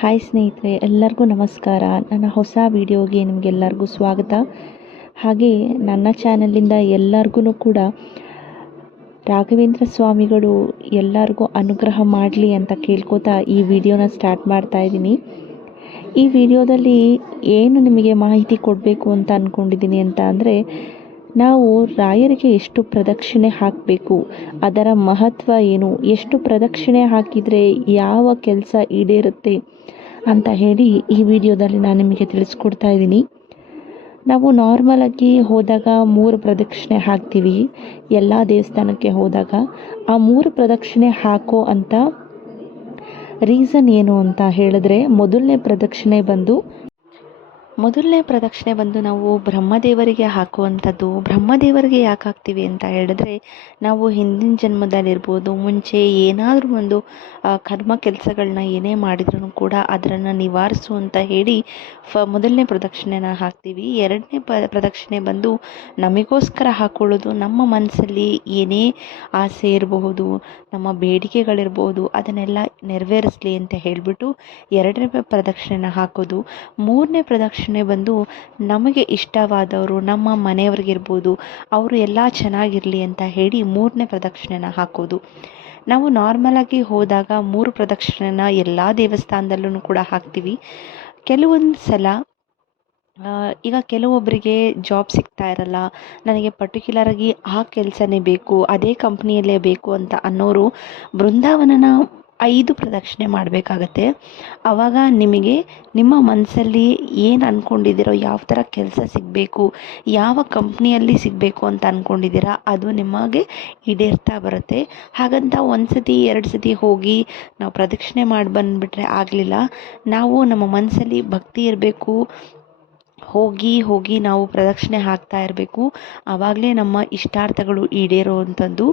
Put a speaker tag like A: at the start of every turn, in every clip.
A: Hi ಸ್ನೇಹಿತರೆ, ಎಲ್ಲರಿಗೂ ನಮಸ್ಕಾರ. ನನ್ನ ಹೊಸ ವಿಡಿಯೋಗೆ ನಿಮಗೆಲ್ಲರಿಗೂ ಸ್ವಾಗತ. ಹಾಗೆ ನನ್ನ ಚಾನಲಿಂದ ಎಲ್ಲರಿಗೂ ಕೂಡ ರಾಘವೇಂದ್ರ ಸ್ವಾಮಿಗಳು ಎಲ್ಲರಿಗೂ ಅನುಗ್ರಹ ಮಾಡಲಿ ಅಂತ ಕೇಳ್ಕೊತಾ ಈ ವಿಡಿಯೋನ ಸ್ಟಾರ್ಟ್ ಮಾಡ್ತಾ ಇದ್ದೀನಿ. ಈ ವಿಡಿಯೋದಲ್ಲಿ ಏನು ನಿಮಗೆ ಮಾಹಿತಿ ಕೊಡಬೇಕು ಅಂತ ಅಂದ್ಕೊಂಡಿದ್ದೀನಿ ಅಂತ ಅಂದರೆ ನಾವು ರಾಯರಿಗೆ ಎಷ್ಟು ಪ್ರದಕ್ಷಿಣೆ ಹಾಕಬೇಕು? ಅದರ ಮಹತ್ವ ಏನು? ಎಷ್ಟು ಪ್ರದಕ್ಷಿಣೆ ಹಾಕಿದರೆ ಯಾವ ಕೆಲಸ ಈಡೇರುತ್ತೆ? ಅಂತ ಹೇಳಿ ಈ ವಿಡಿಯೋದಲ್ಲಿ ನಾನು ನಿಮಗೆ ತಿಳಿಸ್ಕೊಡ್ತಾ ಇದ್ದೀನಿ. ನಾವು ನಾರ್ಮಲಾಗಿ ಹೋದಾಗ ಮೂರು ಪ್ರದಕ್ಷಿಣೆ ಹಾಕ್ತೀವಿ. ಎಲ್ಲ ದೇವಸ್ಥಾನಕ್ಕೆ ಹೋದಾಗ ಆ ಮೂರು ಪ್ರದಕ್ಷಿಣೆ ಹಾಕೋ ಅಂತ ರೀಸನ್ ಏನು ಅಂತ ಹೇಳಿದ್ರೆ ಮೊದಲನೇ ಪ್ರದಕ್ಷಿಣೆ ಬಂದು ಮೊದಲನೇ ಪ್ರದಕ್ಷಿಣೆ ಬಂದು ನಾವು ಬ್ರಹ್ಮದೇವರಿಗೆ ಹಾಕುವಂಥದ್ದು. ಬ್ರಹ್ಮದೇವರಿಗೆ ಯಾಕೆ ಹಾಕ್ತೀವಿ ಅಂತ ಹೇಳಿದ್ರೆ, ನಾವು ಹಿಂದಿನ ಜನ್ಮದಲ್ಲಿರ್ಬೋದು, ಮುಂಚೆ ಏನಾದರೂ ಒಂದು ಕರ್ಮ ಕೆಲಸಗಳನ್ನ ಏನೇ ಮಾಡಿದ್ರೂ ಕೂಡ ಅದನ್ನು ನಿವಾರಿಸು ಅಂತ ಹೇಳಿ ಫ, ಮೊದಲನೇ ಪ್ರದಕ್ಷಿಣೆನ ಹಾಕ್ತೀವಿ. ಎರಡನೇ ಪ, ಪ್ರದಕ್ಷಿಣೆ ಬಂದು ನಮಗೋಸ್ಕರ ಹಾಕೊಳ್ಳೋದು, ನಮ್ಮ ಮನಸ್ಸಲ್ಲಿ ಏನೇ ಆಸೆ ಇರಬಹುದು, ನಮ್ಮ ಬೇಡಿಕೆಗಳಿರ್ಬೋದು, ಅದನ್ನೆಲ್ಲ ನೆರವೇರಿಸಲಿ ಅಂತ ಹೇಳಿಬಿಟ್ಟು ಎರಡನೇ ಪ್ರದಕ್ಷಿಣೆನ ಹಾಕೋದು. ಮೂರನೇ ಪ್ರದಕ್ಷಿಣೆ ಬಂದು ನಮಗೆ ಇಷ್ಟವಾದವರು ನಮ್ಮ ಮನೆಯವ್ರಿಗಿರ್ಬೋದು, ಅವರು ಎಲ್ಲ ಚೆನ್ನಾಗಿರಲಿ ಅಂತ ಹೇಳಿ ಮೂರನೇ ಪ್ರದಕ್ಷಿಣೆನ ಹಾಕೋದು. ನಾವು ನಾರ್ಮಲಾಗಿ ಹೋದಾಗ ಮೂರು ಪ್ರದಕ್ಷಿಣೆನ ಎಲ್ಲ ದೇವಸ್ಥಾನದಲ್ಲೂ ಕೂಡ ಹಾಕ್ತೀವಿ. ಕೆಲವೊಂದು ಸಲ ಈಗ ಕೆಲವೊಬ್ಬರಿಗೆ ಜಾಬ್ ಸಿಗ್ತಾ ಇರಲ್ಲ, ನನಗೆ ಪರ್ಟಿಕ್ಯುಲರಾಗಿ ಆ ಕೆಲಸನೇ ಬೇಕು, ಅದೇ ಕಂಪ್ನಿಯಲ್ಲೇ ಬೇಕು ಅಂತ ಅನ್ನೋರು ಬೃಂದಾವನನ ಐದು ಪ್ರದಕ್ಷಿಣೆ ಮಾಡಬೇಕಾಗತ್ತೆ. ಆವಾಗ ನಿಮಗೆ ನಿಮ್ಮ ಮನಸ್ಸಲ್ಲಿ ಏನು ಅಂದ್ಕೊಂಡಿದ್ದೀರೋ ಯಾವ ಥರ ಕೆಲಸ ಸಿಗಬೇಕು, ಯಾವ ಕಂಪ್ನಿಯಲ್ಲಿ ಸಿಗಬೇಕು ಅಂತ ಅಂದ್ಕೊಂಡಿದ್ದೀರಾ ಅದು ನಿಮಗೆ ಈಡೇರ್ತಾ ಬರುತ್ತೆ. ಹಾಗಂತ ಒಂದು ಸತಿ ಎರಡು ಸತಿ ಹೋಗಿ ನಾವು ಪ್ರದಕ್ಷಿಣೆ ಮಾಡಿ ಬಂದುಬಿಟ್ರೆ ಆಗಲಿಲ್ಲ. ನಾವು ನಮ್ಮ ಮನಸ್ಸಲ್ಲಿ ಭಕ್ತಿ ಇರಬೇಕು ಹೋಗಿ ಹೋಗಿ ನಾವು ಪ್ರದಕ್ಷಿಣೆ ಹಾಕ್ತಾ ಇರಬೇಕು. ಆವಾಗಲೇ ನಮ್ಮ ಇಷ್ಟಾರ್ಥಗಳು ಈಡೇರುವಂಥದ್ದು.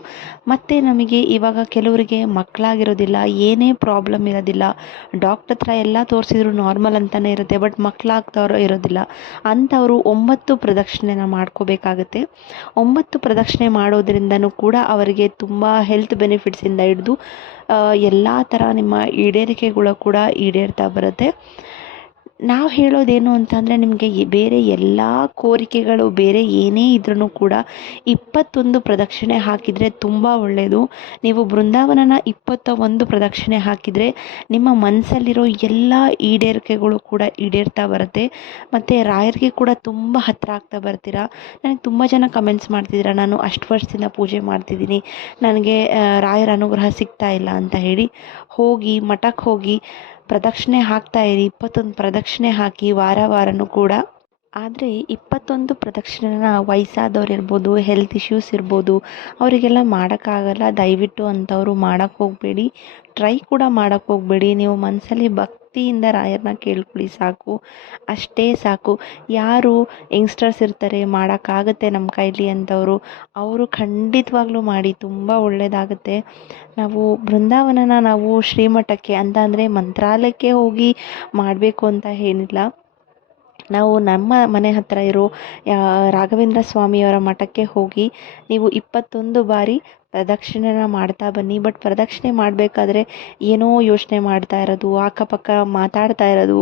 A: ಮತ್ತು ನಮಗೆ ಇವಾಗ ಕೆಲವರಿಗೆ ಮಕ್ಕಳಾಗಿರೋದಿಲ್ಲ, ಏನೇ ಪ್ರಾಬ್ಲಮ್ ಇರೋದಿಲ್ಲ. ಡಾಕ್ಟರ್ ಹತ್ರ ಎಲ್ಲ ತೋರಿಸಿದ್ರು ನಾರ್ಮಲ್ ಅಂತಲೇ ಇರುತ್ತೆ ಬಟ್ ಮಕ್ಕಳಾಗ್ದವ್ರು ಇರೋದಿಲ್ಲ. ಅಂಥವರು ಒಂಬತ್ತು ಪ್ರದಕ್ಷಿಣೆನ ಮಾಡ್ಕೋಬೇಕಾಗತ್ತೆ. ಒಂಬತ್ತು ಪ್ರದಕ್ಷಿಣೆ ಮಾಡೋದ್ರಿಂದನೂ ಕೂಡ ಅವರಿಗೆ ತುಂಬ ಹೆಲ್ತ್ ಬೆನಿಫಿಟ್ಸಿಂದ ಹಿಡಿದು ಎಲ್ಲ ಥರ ನಿಮ್ಮ ಈಡೇರಿಕೆಗಳು ಕೂಡ ಈಡೇರ್ತಾ ಬರುತ್ತೆ. ನಾವು ಹೇಳೋದೇನು ಅಂತಂದರೆ ನಿಮಗೆ ಬೇರೆ ಎಲ್ಲ ಕೋರಿಕೆಗಳು, ಬೇರೆ ಏನೇ ಇದ್ರೂ ಕೂಡ ಇಪ್ಪತ್ತೊಂದು ಪ್ರದಕ್ಷಿಣೆ ಹಾಕಿದರೆ ತುಂಬ ಒಳ್ಳೆಯದು ನೀವು ಬೃಂದಾವನನ ಇಪ್ಪತ್ತ ಒಂದು ಪ್ರದಕ್ಷಿಣೆ ಹಾಕಿದರೆ ನಿಮ್ಮ ಮನಸ್ಸಲ್ಲಿರೋ ಎಲ್ಲ ಈಡೇರಿಕೆಗಳು ಕೂಡ ಈಡೇರ್ತಾ ಬರುತ್ತೆ. ಮತ್ತು ರಾಯರಿಗೆ ಕೂಡ ತುಂಬ ಹತ್ತಿರ ಆಗ್ತಾ ಬರ್ತೀರಾ? ನನಗೆ ತುಂಬ ಜನ ಕಮೆಂಟ್ಸ್ ಮಾಡ್ತಿದ್ದೀರಾ. ನಾನು ಅಷ್ಟು ವರ್ಷದಿಂದ ಪೂಜೆ ಮಾಡ್ತಿದ್ದೀನಿ. ನನಗೆ ರಾಯರ ಅನುಗ್ರಹ ಸಿಗ್ತಾ ಇಲ್ಲ ಅಂತ ಹೇಳಿ ಹೋಗಿ ಮಠಕ್ಕೆ ಹೋಗಿ ಪ್ರದಕ್ಷಿಣೆ ಹಾಕ್ತಾ ಇರಿ, ಇಪ್ಪತ್ತೊಂದು ಪ್ರದಕ್ಷಿಣೆ ಹಾಕಿ ವಾರ ವಾರನೂ ಕೂಡ. ಆದರೆ ಇಪ್ಪತ್ತೊಂದು ಪ್ರದಕ್ಷಿಣೆನ ವಯಸ್ಸಾದವ್ರು ಇರ್ಬೋದು ಹೆಲ್ತ್ ಇಶ್ಯೂಸ್ ಇರ್ಬೋದು, ಅವರಿಗೆಲ್ಲ ಮಾಡೋಕ್ಕಾಗಲ್ಲ. ದಯವಿಟ್ಟು ಅಂಥವ್ರು ಮಾಡೋಕ್ಕೆ ಹೋಗಬೇಡಿ. ಟ್ರೈ ಕೂಡ ಮಾಡೋಕ್ಕೆ ಹೋಗಬೇಡಿ. ನೀವು ಮನಸ್ಸಲ್ಲಿ ಭಕ್ತಿಯಿಂದ ರಾಯರನ್ನ ಕೇಳ್ಕೊಳ್ಳಿ ಸಾಕು. ಅಷ್ಟೇ ಸಾಕು. ಯಾರು ಯಂಗ್ಸ್ಟರ್ಸ್ ಇರ್ತಾರೆ, ಮಾಡೋಕ್ಕಾಗತ್ತೆ ನಮ್ಮ ಕೈಲಿ ಅಂತವರು ಅವರು ಖಂಡಿತವಾಗ್ಲೂ ಮಾಡಿ, ತುಂಬ ಒಳ್ಳೆಯದಾಗುತ್ತೆ ನಾವು ಬೃಂದಾವನನ ನಾವು ಶ್ರೀಮಠಕ್ಕೆ ಅಂತ ಅಂದರೆ ಮಂತ್ರಾಲಯಕ್ಕೆ ಹೋಗಿ ಮಾಡಬೇಕು ಅಂತ ಏನಿಲ್ಲ. ನಾವು ನಮ್ಮ ಮನೆ ಹತ್ತಿರ ಇರೋ ರಾಘವೇಂದ್ರ ಸ್ವಾಮಿಯವರ ಮಠಕ್ಕೆ ಹೋಗಿ, ನೀವು ಇಪ್ಪತ್ತೊಂದು ಬಾರಿ ಪ್ರದಕ್ಷಿಣೆನ ಮಾಡ್ತಾ ಬನ್ನಿ. ಬಟ್ ಪ್ರದಕ್ಷಿಣೆ ಮಾಡಬೇಕಾದ್ರೆ ಏನೋ ಯೋಚನೆ ಮಾಡ್ತಾ ಇರೋದು, ಅಕ್ಕಪಕ್ಕ ಮಾತಾಡ್ತಾ ಇರೋದು,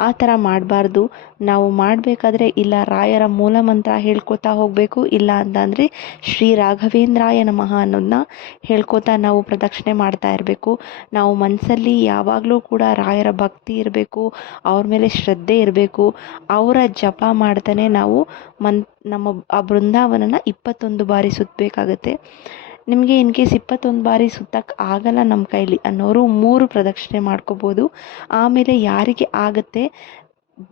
A: ಆ ಥರ ಮಾಡಬಾರ್ದು. ನಾವು ಮಾಡಬೇಕಾದ್ರೆ ಇಲ್ಲ ರಾಯರ ಮೂಲ ಮಂತ್ರ ಹೇಳ್ಕೊತಾ ಹೋಗಬೇಕು, ಇಲ್ಲ ಅಂತಂದರೆ ಶ್ರೀ ರಾಘವೇಂದ್ರಾಯ ನಮಃ ಅನ್ನೋದನ್ನ ಹೇಳ್ಕೊತಾ ನಾವು ಪ್ರದಕ್ಷಿಣೆ ಮಾಡ್ತಾ ಇರಬೇಕು. ನಾವು ಮನಸ್ಸಲ್ಲಿ ಯಾವಾಗಲೂ ಕೂಡ ರಾಯರ ಭಕ್ತಿ ಇರಬೇಕು, ಅವ್ರ ಮೇಲೆ ಶ್ರದ್ಧೆ ಇರಬೇಕು. ಅವರ ಜಪ ಮಾಡ್ತಾನೆ ನಾವು ಮನ್, ನಮ್ಮ ಆ ಬೃಂದಾವನನ ಇಪ್ಪತ್ತೊಂದು ಬಾರಿ ಸುತ್ತಬೇಕಾಗತ್ತೆ ನಿಮಗೆ ಇನ್ ಕೇಸ್ ಇಪ್ಪತ್ತೊಂದು ಬಾರಿ ಸುತ್ತಕ್ಕೆ ಆಗಲ್ಲ ನಮ್ಮ ಕೈಲಿ ಅನ್ನೋರು ಮೂರು ಪ್ರದಕ್ಷಿಣೆ ಮಾಡ್ಕೋಬೋದು. ಆಮೇಲೆ ಯಾರಿಗೆ ಆಗುತ್ತೆ?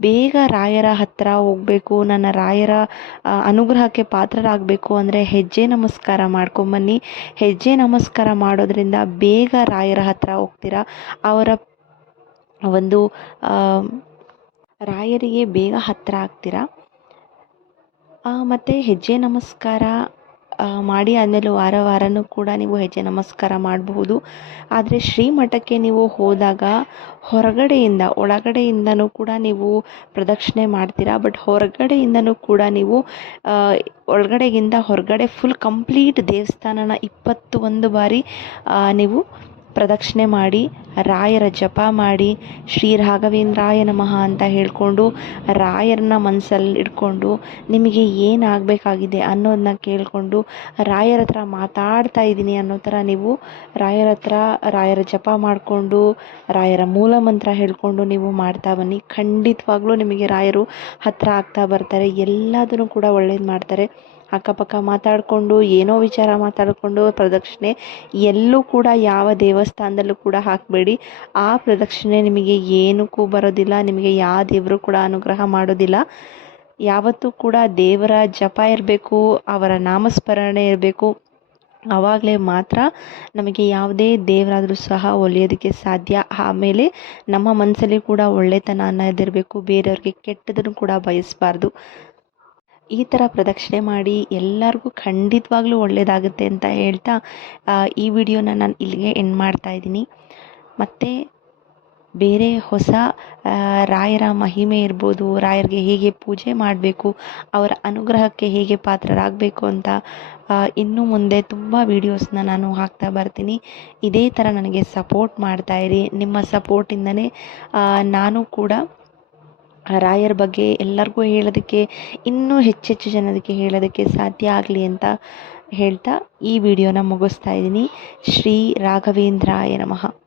A: ಬೇಗ ರಾಯರ ಹತ್ತಿರ ಹೋಗಬೇಕು, ನನ್ನ ರಾಯರ ಅನುಗ್ರಹಕ್ಕೆ ಪಾತ್ರರಾಗಬೇಕು ಅಂದರೆ ಹೆಜ್ಜೆ ನಮಸ್ಕಾರ ಮಾಡ್ಕೊಂಬನ್ನಿ. ಹೆಜ್ಜೆ ನಮಸ್ಕಾರ ಮಾಡೋದ್ರಿಂದ ಬೇಗ ರಾಯರ ಹತ್ತಿರ ಹೋಗ್ತೀರಾ? ಅವರ ಒಂದು ರಾಯರಿಗೆ ಬೇಗ ಹತ್ತಿರ ಆಗ್ತೀರಾ? ಮತ್ತು ಹೆಜ್ಜೆ ನಮಸ್ಕಾರ ಮಾಡಿ ಆದಮೇಲೆ ವಾರ ವಾರನೂ ಕೂಡ ನೀವು ಹೆಜ್ಜೆ ನಮಸ್ಕಾರ ಮಾಡಬಹುದು. ಆದರೆ ಶ್ರೀಮಠಕ್ಕೆ ನೀವು ಹೋದಾಗ ಹೊರಗಡೆಯಿಂದ, ಒಳಗಡೆಯಿಂದನೂ ಕೂಡ ನೀವು ಪ್ರದಕ್ಷಿಣೆ ಮಾಡ್ತೀರಾ? ಬಟ್ ಹೊರಗಡೆಯಿಂದನೂ ಕೂಡ ನೀವು ಒಳಗಡೆಗಿಂತ ಹೊರಗಡೆ ಫುಲ್ ಕಂಪ್ಲೀಟ್ ದೇವಸ್ಥಾನನ ಇಪ್ಪತ್ತು ಒಂದು ಬಾರಿ ನೀವು ಪ್ರದಕ್ಷಿಣೆ ಮಾಡಿ, ರಾಯರ ಜಪ ಮಾಡಿ, ಶ್ರೀ ರಾಘವೇಂದ್ರಾಯ ನಮಃ ಅಂತ ಹೇಳಿಕೊಂಡು ರಾಯರನ್ನ ಮನಸ್ಸಲ್ಲಿ ಇಟ್ಕೊಂಡು ನಿಮಗೆ ಏನಾಗಬೇಕಾಗಿದೆ ಅನ್ನೋದನ್ನ ಕೇಳಿಕೊಂಡು ರಾಯರ ಹತ್ರ ಮಾತಾಡ್ತಾ ಇದ್ದೀನಿ ಅನ್ನೋ ಥರ ನೀವು ರಾಯರ ಹತ್ರ ರಾಯರ ಜಪ ಮಾಡಿಕೊಂಡು, ರಾಯರ ಮೂಲ ಮಂತ್ರ ಹೇಳ್ಕೊಂಡು ನೀವು ಮಾಡ್ತಾ ಬನ್ನಿ. ಖಂಡಿತವಾಗ್ಲೂ ನಿಮಗೆ ರಾಯರು ಹತ್ತಿರ ಆಗ್ತಾ ಬರ್ತಾರೆ. ಎಲ್ಲದನ್ನು ಕೂಡ ಒಳ್ಳೇದು ಮಾಡ್ತಾರೆ. ಅಕ್ಕಪಕ್ಕ ಮಾತಾಡಿಕೊಂಡು, ಏನೋ ವಿಚಾರ ಮಾತಾಡಿಕೊಂಡು ಪ್ರದಕ್ಷಿಣೆ ಎಲ್ಲೂ ಕೂಡ ಯಾವ ದೇವಸ್ಥಾನದಲ್ಲೂ ಕೂಡ ಹಾಕಬೇಡಿ. ಆ ಪ್ರದಕ್ಷಿಣೆ ನಿಮಗೆ ಏನಕ್ಕೂ ಬರೋದಿಲ್ಲ, ನಿಮಗೆ ಯಾವ ದೇವರು ಕೂಡ ಅನುಗ್ರಹ ಮಾಡೋದಿಲ್ಲ. ಯಾವತ್ತೂ ಕೂಡ ದೇವರ ಜಪ ಇರಬೇಕು, ಅವರ ನಾಮಸ್ಮರಣೆ ಇರಬೇಕು. ಆವಾಗಲೇ ಮಾತ್ರ ನಮಗೆ ಯಾವುದೇ ದೇವರಾದರೂ ಸಹ ಒಲಿಯೋದಕ್ಕೆ ಸಾಧ್ಯ. ಆಮೇಲೆ ನಮ್ಮ ಮನಸ್ಸಲ್ಲಿ ಕೂಡ ಒಳ್ಳೆತನ ಅನ್ನೋದಿರಬೇಕು. ಬೇರೆಯವ್ರಿಗೆ ಕೆಟ್ಟದನ್ನು ಕೂಡ ಬಯಸಬಾರ್ದು. ಈ ಥರ ಪ್ರದಕ್ಷಿಣೆ ಮಾಡಿ ಎಲ್ಲರಿಗೂ ಖಂಡಿತವಾಗ್ಲೂ ಒಳ್ಳೆಯದಾಗುತ್ತೆ ಅಂತ ಹೇಳ್ತಾ ಈ ವಿಡಿಯೋನ ನಾನು ಇಲ್ಲಿಗೆ ಎಂಡ್ ಮಾಡ್ತಾ ಇದ್ದೀನಿ. ಮತ್ತು ಬೇರೆ ಹೊಸ ರಾಯರ ಮಹಿಮೆ ಇರ್ಬೋದು, ರಾಯರಿಗೆ ಹೇಗೆ ಪೂಜೆ ಮಾಡಬೇಕು, ಅವರ ಅನುಗ್ರಹಕ್ಕೆ ಹೇಗೆ ಪಾತ್ರರಾಗಬೇಕು ಅಂತ ಇನ್ನು ಮುಂದೆ ತುಂಬ ವೀಡಿಯೋಸ್ನ ನಾನು ಹಾಕ್ತಾ ಬರ್ತೀನಿ. ಇದೇ ಥರ ನನಗೆ ಸಪೋರ್ಟ್ ಮಾಡ್ತಾಯಿರಿ ನಿಮ್ಮ ಸಪೋರ್ಟಿಂದನೇ ನಾನು ಕೂಡ ರಾಯರ ಬಗ್ಗೆ ಎಲ್ಲರಿಗೂ ಹೇಳೋದಕ್ಕೆ, ಇನ್ನೂ ಹೆಚ್ಚೆಚ್ಚು ಜನರಿಗೆ ಹೇಳೋದಕ್ಕೆ ಸಾಧ್ಯ ಆಗಲಿ ಅಂತ ಹೇಳ್ತಾ ಈ ವಿಡಿಯೋನ ಮುಗಿಸ್ತಾ ಇದ್ದೀನಿ. ಶ್ರೀ ರಾಘವೇಂದ್ರಾಯ ನಮಃ.